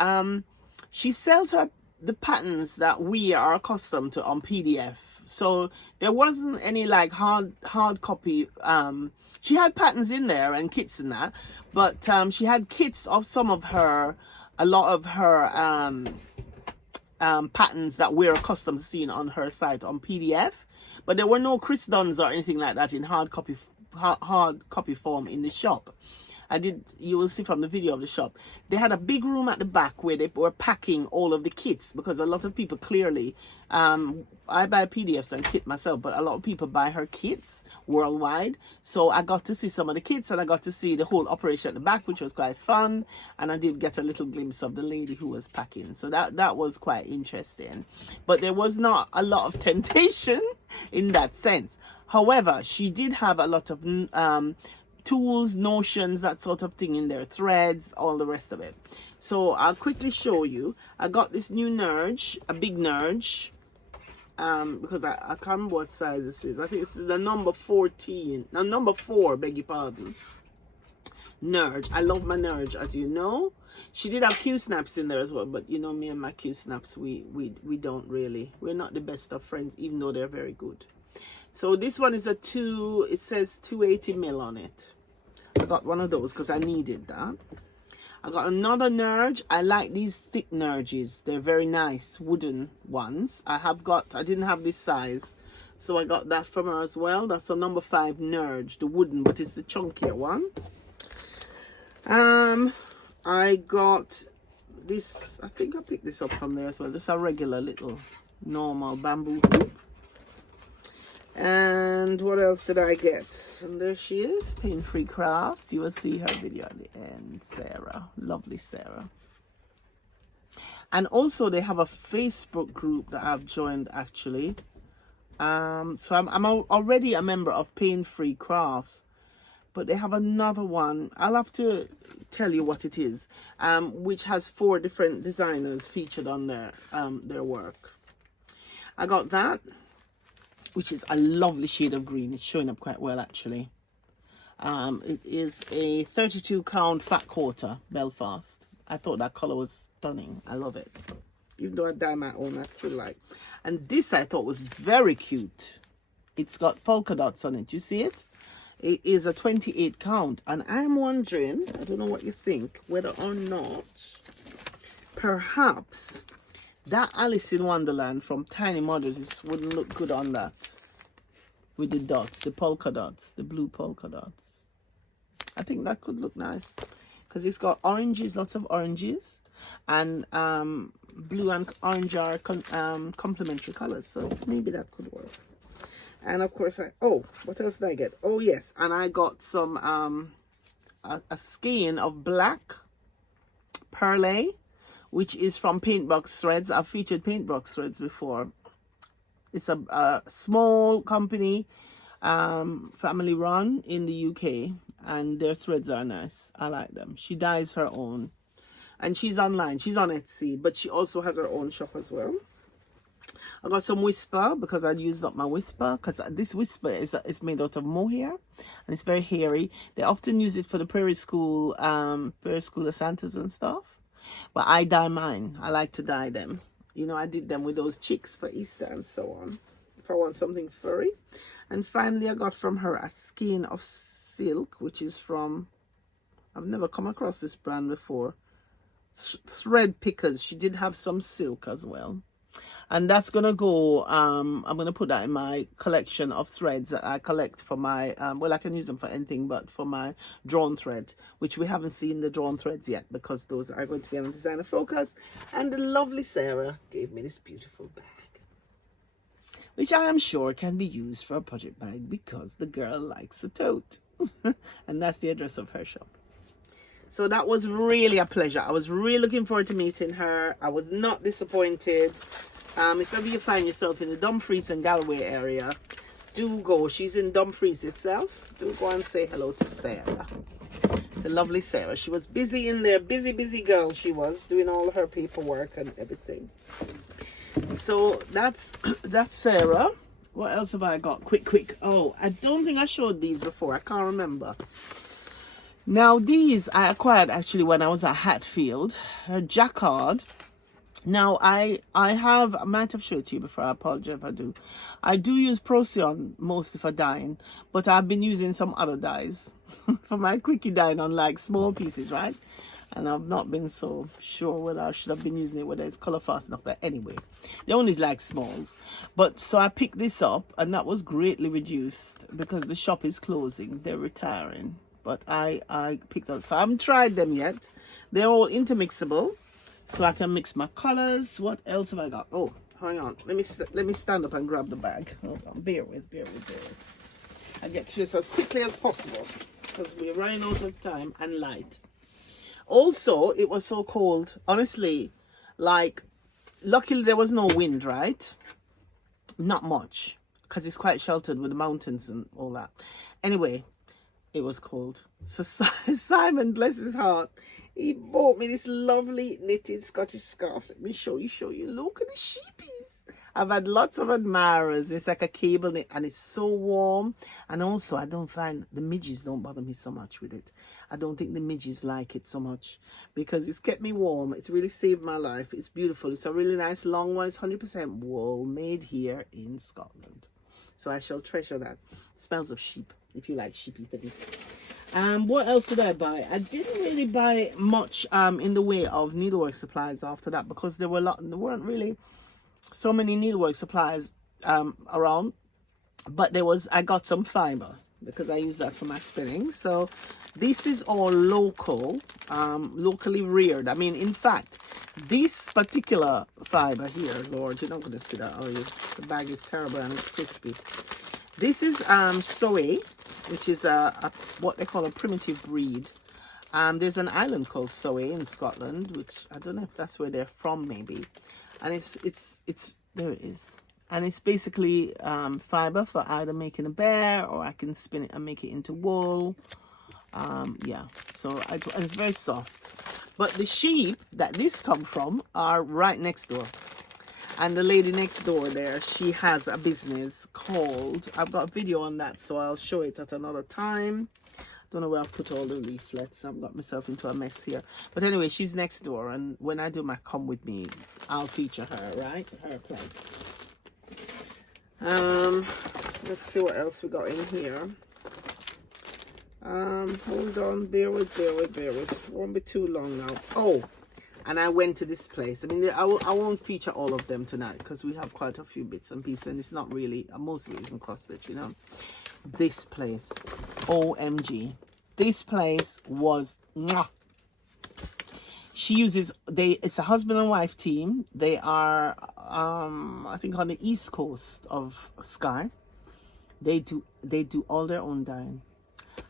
she sells the patterns that we are accustomed to on PDF. So there wasn't any like hard copy. She had patterns in there and kits and that, but she had kits of a lot of her patterns that we're accustomed to seeing on her site on PDF, but there were no Chris Dunn's or anything like that in hard copy form in the shop. You will see from the video of the shop, they had a big room at the back where they were packing all of the kits, because a lot of people clearly, I buy PDFs and kit myself, but a lot of people buy her kits worldwide. So I got to see some of the kits and I got to see the whole operation at the back, which was quite fun. And I did get a little glimpse of the lady who was packing. So that was quite interesting. But there was not a lot of temptation in that sense. However, she did have a lot of tools, notions, that sort of thing in there, threads, all the rest of it. So I'll quickly show you. I got this new Nerge, a big Nerge, because I can't remember what size this is. I think this is the number 14, no, number 4, beg your pardon. Nerge. I love my Nerge, as you know. She did have Q-snaps in there as well, but you know me and my Q-snaps, we don't really, we're not the best of friends, even though they're very good. So this one is it says 280 mil on it. I got one of those because I needed that. I got another Nerge. I like these thick Nerges. They're very nice, wooden ones. I didn't have this size, so I got that from her as well. That's a number 5 Nerge, the wooden, but it's the chunkier one. I got this, I think I picked this up from there as well, just a regular little normal bamboo hoop. And what else did I get? And there she is, Pain-Free Crafts. You will see her video at the end. Sarah, lovely Sarah. And also they have a Facebook group that I've joined actually. So I'm already a member of Pain-Free Crafts, but they have another one. I'll have to tell you what it is, which has 4 different designers featured on their work. I got that, which is a lovely shade of green. It's showing up quite well, actually. It is a 32 count fat quarter Belfast. I thought that color was stunning. I love it. Even though I dye my own, I still like. And this I thought was very cute. It's got polka dots on it. You see it? It is a 28 count. And I'm wondering, I don't know what you think, whether or not perhaps that Alice in Wonderland from Tiny Mothers wouldn't look good on that. With the dots, the polka dots, the blue polka dots. I think that could look nice. Because it's got oranges, lots of oranges. And blue and orange are complementary colors. So maybe that could work. And of course, what else did I get? Oh, yes. And I got some, a skein of black perlé, which is from Paintbox Threads. I've featured Paintbox Threads before. It's a small company, family run in the UK. And their threads are nice. I like them. She dyes her own. And she's online. She's on Etsy. But she also has her own shop as well. I got some Whisper because I used up my Whisper, because this Whisper is made out of mohair and it's very hairy. They often use it for the Prairie School of Santas and stuff, but I dye mine. I like to dye them. You know, I did them with those chicks for Easter and so on, if I want something furry. And finally I got from her a skein of silk, which is from, I've never come across this brand before, Thread Pickers. She did have some silk as well. And that's going to go, I'm going to put that in my collection of threads that I collect for my, well, I can use them for anything, but for my drawn thread, which we haven't seen the drawn threads yet, because those are going to be on Designer Focus. And the lovely Sarah gave me this beautiful bag, which I am sure can be used for a project bag because the girl likes a tote. And that's the address of her shop. So that was really a pleasure. I was really looking forward to meeting her. I was not disappointed. If ever you find yourself in the Dumfries and Galway area, do go. She's in Dumfries itself. Do go and say hello to Sarah. The lovely Sarah. She was busy in there. Busy girl she was, doing all her paperwork and everything. So that's Sarah. What else have I got? Quick. Oh, I don't think I showed these before. I can't remember. Now, these I acquired actually when I was at Hatfield. Jacquard. Now, I might have showed it to you before. I apologize if I do. I do use Procyon mostly for dyeing, but I've been using some other dyes for my quickie dyeing on like small pieces, right? And I've not been so sure whether I should have been using it, whether it's color fast enough. But anyway, they only like smalls. But so I picked this up, and that was greatly reduced because the shop is closing. They're retiring. But I picked up. So I haven't tried them yet. They're all intermixable, so I can mix my colors. What else have I got? Oh, hang on. Let me stand up and grab the bag. Hold on. Bear with. I get to this as quickly as possible because we're running out of time and light. Also, it was so cold. Honestly, like, luckily there was no wind, right? Not much, because it's quite sheltered with the mountains and all that. Anyway, it was cold. So Simon, bless his heart, he bought me this lovely knitted Scottish scarf. Let me show you. Look at the sheepies. I've had lots of admirers. It's like a cable knit, and it's so warm. And also, I don't find the midges don't bother me so much with it. I don't think the midges like it so much because it's kept me warm. It's really saved my life. It's beautiful. It's a really nice long one. It's 100% wool, made here in Scotland. So I shall treasure that. It smells of sheep, if you like sheepy things. What else did I buy? I didn't really buy much in the way of needlework supplies after that, because there weren't really so many needlework supplies around. But I got some fiber because I use that for my spinning. So this is all local, locally reared. I mean, in fact, this particular fiber here, Lord, you're not going to see that, are you? The bag is terrible and it's crispy. This is Soe, which is what they call a primitive breed. There's an island called Soe in Scotland, which I don't know if that's where they're from, maybe. And it's there it is. And it's basically fiber for either making a bear, or I can spin it and make it into wool. Yeah, so and it's very soft. But the sheep that this come from are right next door. And the lady next door there, she has a business called, I've got a video on that, so I'll show it at another time. Don't know where I've put all the leaflets. I've got myself into a mess here. But anyway, she's next door, and when I do my Come With Me, I'll feature her, right? Her place. Let's see what else we got in here. Hold on, bear with. It won't be too long now. Oh, and I went to this place. I mean, I won't feature all of them tonight because we have quite a few bits and pieces, and it's not really, most of it isn't cross stitch, you know. This place, OMG, this place was mwah. She uses, it's a husband and wife team. They are I think on the east coast of Skye. They do all their own dyeing,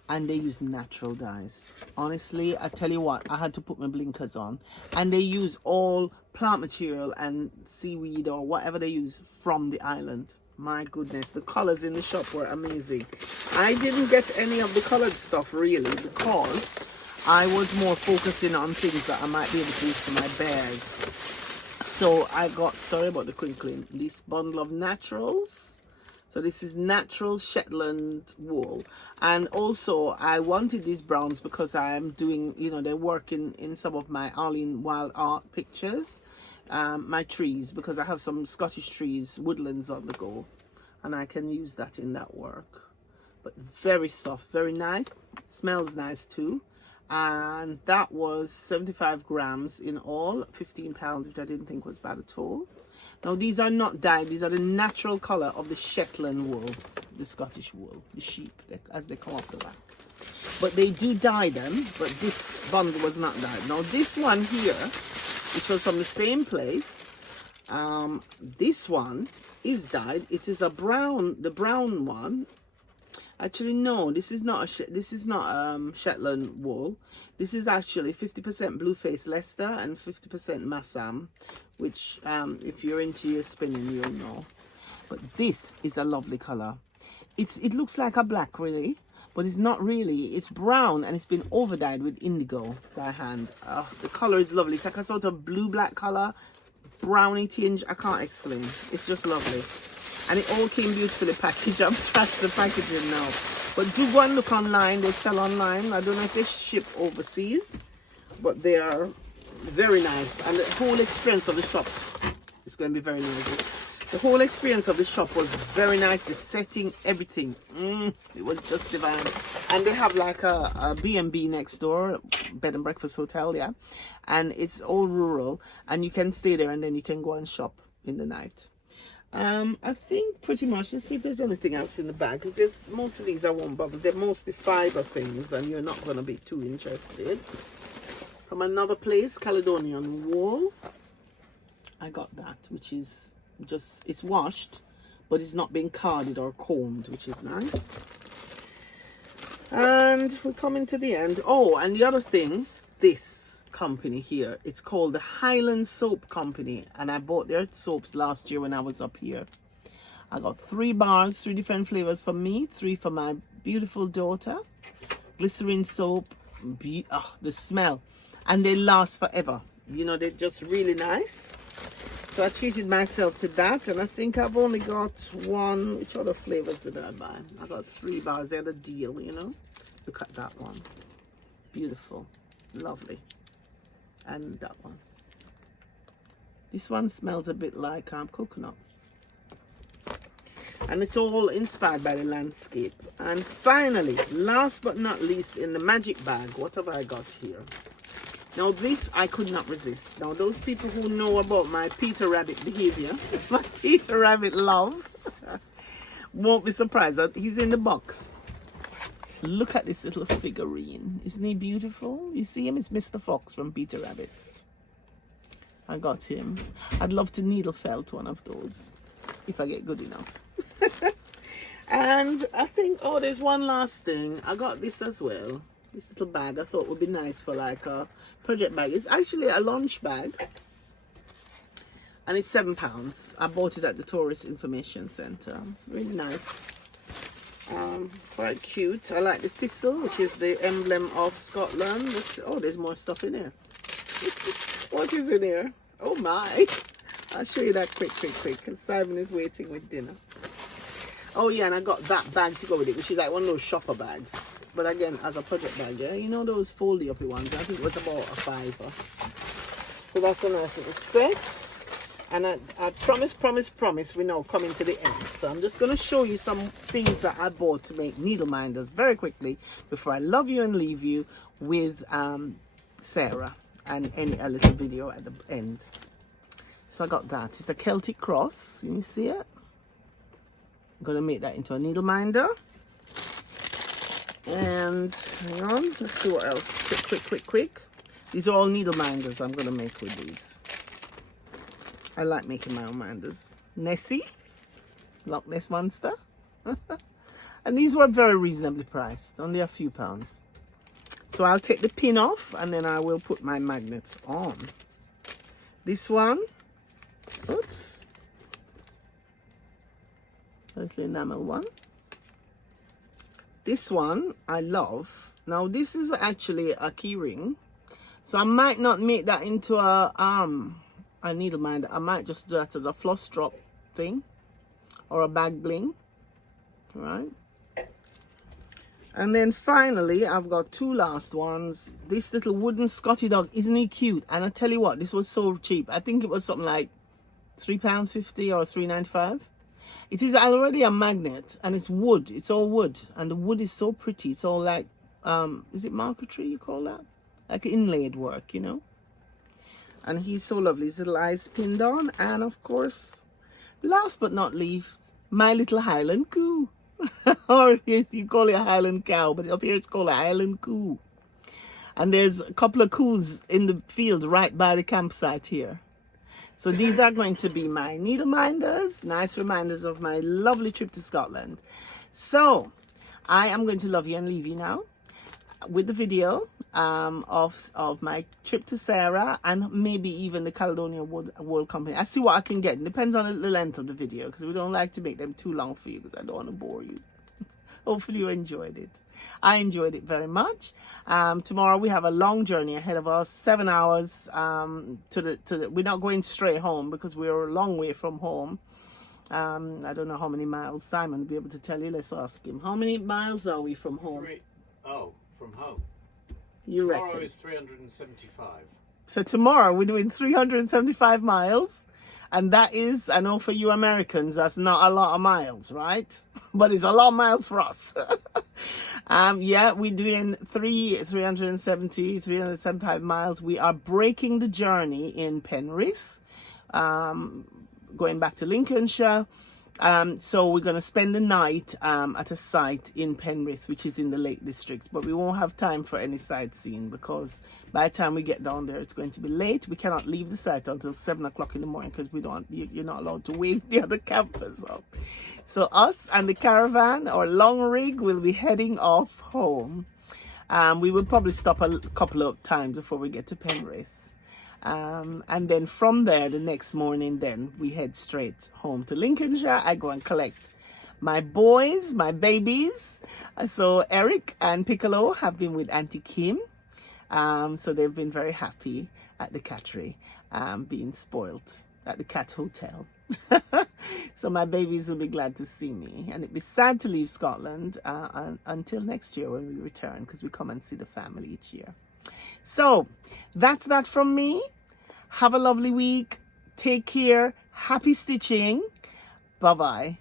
and they use natural dyes. Honestly, I tell you what, I had to put my blinkers on. And they use all plant material and seaweed or whatever they use from the island. My goodness, the colors in the shop were amazing. I didn't get any of the colored stuff really because I was more focusing on things that I might be able to use for my bears. So I got, sorry about the crinkling, this bundle of naturals. So this is natural Shetland wool. And also I wanted these browns because I am doing, you know, they're working in some of my Arlene Wild Art pictures. My trees, because I have some Scottish trees, woodlands on the go, and I can use that in that work. But very soft, very nice, smells nice too. And that was 75 grams in all, 15 pounds, which I didn't think was bad at all. Now these are not dyed, these are the natural color of the Shetland wool, the Scottish wool, the sheep, as they come off the back. But they do dye them, but this bundle was not dyed. Now this one here, which was from the same place, this one is dyed. It is a brown, the brown one. Actually, no, this is not Shetland wool. This is actually 50% Blueface Leicester and 50% Massam, which if you're into your spinning, you'll know. But this is a lovely color. It looks like a black, really, but it's not really. It's brown and it's been over dyed with indigo by hand. The color is lovely. It's like a sort of blue-black color, browny tinge. I can't explain. It's just lovely. And it all came beautifully packaged. I'm trust the packaging now. But do go and look online. They sell online. I don't know if they ship overseas, but they are very nice. And the whole experience of the shop is going to be very nice. The whole experience of the shop was very nice. The setting, everything. It was just divine. And they have like a B&B next door, bed and breakfast hotel, yeah. And it's all rural. And you can stay there and then you can go and shop in the night. I think pretty much, let's see if there's anything else in the bag, because there's most of these I won't bother. They're mostly fiber things and you're not going to be too interested. From another place, Caledonian wool, I got that, which is just, it's washed, but it's not been carded or combed, which is nice. And we're coming to the end. Oh, and the other thing, this company here, it's called the Highland Soap Company, and I bought their soaps last year when I was up here. I got 3 bars, 3 different flavors for me, 3 for my beautiful daughter. Glycerin soap, the smell, and they last forever. You know, they're just really nice. So I treated myself to that, and I think I've only got 1. Which other flavors did I buy? I got 3 bars. They're the deal, you know. Look at that one, beautiful, lovely. And that one. This one smells a bit like coconut. And it's all inspired by the landscape. And finally, last but not least, in the magic bag, what have I got here? Now this I could not resist. Now those people who know about my Peter Rabbit behavior, my Peter Rabbit love, won't be surprised that he's in the box. Look at this little figurine. Isn't he beautiful? You see him? It's Mr. Fox from Peter Rabbit. I got him. I'd love to needle felt one of those if I get good enough. And I think, oh, there's one last thing. I got this as well. This little bag I thought would be nice for like a project bag. It's actually a lunch bag. And it's £7. I bought it at the Tourist Information Centre. Really nice. Quite cute. I like the thistle, which is the emblem of Scotland. Oh, there's more stuff in here. What is in here? Oh my. I'll show you that quick, because Simon is waiting with dinner. Oh yeah, and I got that bag to go with it, which is like one of those shopper bags. But again, as a project bag, yeah? You know those foldy uppy ones? I think it was about a $5. So that's a nice little set. And I promise, we're now coming to the end. So I'm just going to show you some things that I bought to make needle minders very quickly before I love you and leave you with Sarah and a little video at the end. So I got that. It's a Celtic cross. Can you see it? I'm going to make that into a needle minder. And hang on, let's see what else. Quick. These are all needle minders I'm going to make with these. I like making my own minders. Nessie, Loch Ness Monster. And these were very reasonably priced, only a few pounds. So I'll take the pin off and then I will put my magnets on. This one, oops, that's the enamel one. This one I love. Now this is actually a key ring, so I might not make that into a needle minder. I might just do that as a floss drop thing or a bag bling, right? And then finally I've got two last ones. This little wooden Scotty dog, isn't he cute? And I tell you what, this was so cheap. I think it was something like £3.50 or £3.95. It is already a magnet and it's wood. It's all wood, and the wood is so pretty. It's all like is it marquetry you call that? Like inlaid work, you know? And he's so lovely. His little eyes pinned on. And of course, last but not least, my little Highland coo. Or you call it a Highland cow, but up here it's called a Highland coo. And there's a couple of coos in the field right by the campsite here. So these are going to be my needle minders, nice reminders of my lovely trip to Scotland. So I am going to love you and leave you now with the video of my trip to Sarah and maybe even the Caledonia Wool Company. I see what I can get. It depends on the length of the video, because we don't like to make them too long for you, because I don't want to bore you. Hopefully you enjoyed it. I enjoyed it very much. Tomorrow we have a long journey ahead of us, 7 hours we're not going straight home because we're a long way from home. I don't know how many miles. Simon will be able to tell you. Let's ask him. How many miles are we from home? From home. You Tomorrow reckon? is 375. So tomorrow we're doing 375 miles. And that is, I know for you Americans, that's not a lot of miles, right? But it's a lot of miles for us. Yeah, we're doing 375 miles. We are breaking the journey in Penrith, going back to Lincolnshire. So we're going to spend the night at a site in Penrith, which is in the Lake District. But we won't have time for any sightseeing, because by the time we get down there, it's going to be late. We cannot leave the site until 7 o'clock in the morning, because you're not allowed to wake the other campers up. So us and the caravan or long rig will be heading off home. We will probably stop a couple of times before we get to Penrith. And then from there, the next morning, then we head straight home to Lincolnshire. I go and collect my boys, my babies. So Eric and Piccolo have been with Auntie Kim. So they've been very happy at the cattery, being spoilt at the cat hotel. So my babies will be glad to see me, and it'd be sad to leave Scotland until next year when we return, because we come and see the family each year. So that's that from me. Have a lovely week. Take care. Happy stitching. Bye-bye.